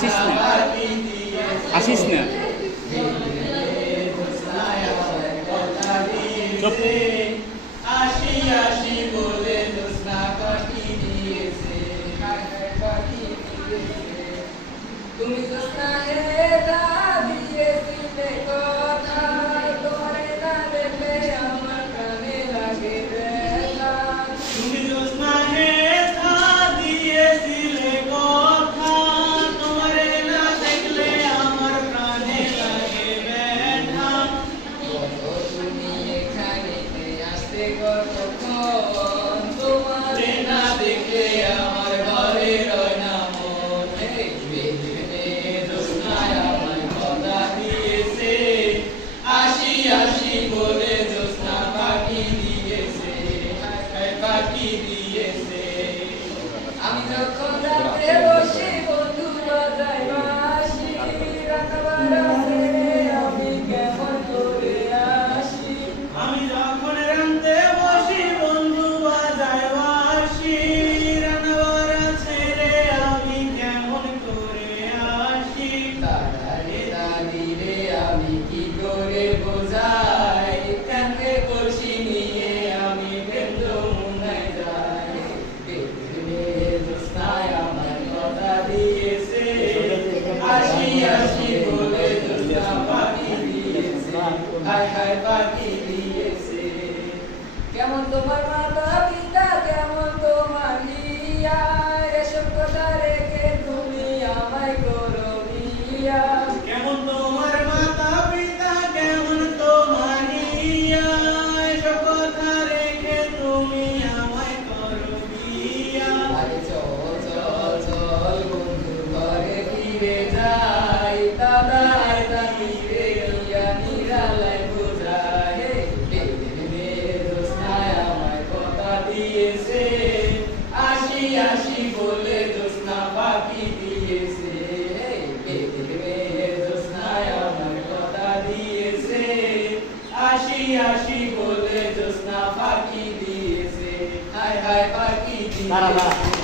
আসিস না, আসিস না। চুপ। আসি আসি বলে জোৎস্না পাখি দিয়েছে, পাখি দিয়েছে। তুমি জোৎস্নায় তা দিয়েছিলে কথা, তোমারে না দেখলে আমার প্রাণে লাগে ব্যথা। তুমি জোৎস্নায় তা দিয়েছিলে কথা, তোমারে না দেখলে আমার প্রাণে লাগে ব্যথা। তুমি এখানে আসতে কতক্ষণ, তোমারে না দেখলে আমার ঘরে রয় না মন। জোৎস্নায় আমার কথা দিয়েছে, আসি আসি বলে জোৎস্না পাখি দিয়েছে, পাখি দিয়েছে। আমি যখন রাতে বসে বন্ধু বাজায় বাঁশি, রাতবারা ছেড়ে আমি কেমন করে আসি। আমি যখন রাতে বসি বন্ধু বাজায় বাঁশি, রাতবারা ছেড়ে আমি কেমন করে আসি। দাঁড়ারে দাঁড়িয়ে আমি কি করে বোঝাই, কানকে কলসি নিয়ে আমি প্রেম যমুনায় যাই। জোৎস্নায় আমার কথা দিয়েছে, আসি আসি বলে জোৎস্না পাখি দিয়েছে, হায় হায় পাখি দিয়েছে। কেমন তোমার মাতা পিতা, কেমন তোমার হিয়া, এসব কথা রেখে তুমি আমায় করো বিয়া। কেমন তোমার মাতা পিতা, কেমন তোমার হিয়া, এসব কথা রেখে তুমি আমায় করো বিয়া। আরে চল চল চল বন্ধু ঘরে ফিরে যাই, দাদার দাদিরে গিয়া নিরালায় বোঝাই। জোৎস্নায় আমায় কথা দিয়েছে, আসি আসি বলে জোৎস্না পাখি দিয়েছে। জোৎস্নায় আমায় কথা দিয়েছে, আসি আসি বলে জোৎস্না পাখি দিয়েছে, হায় হায় পাখি দিয়েছে।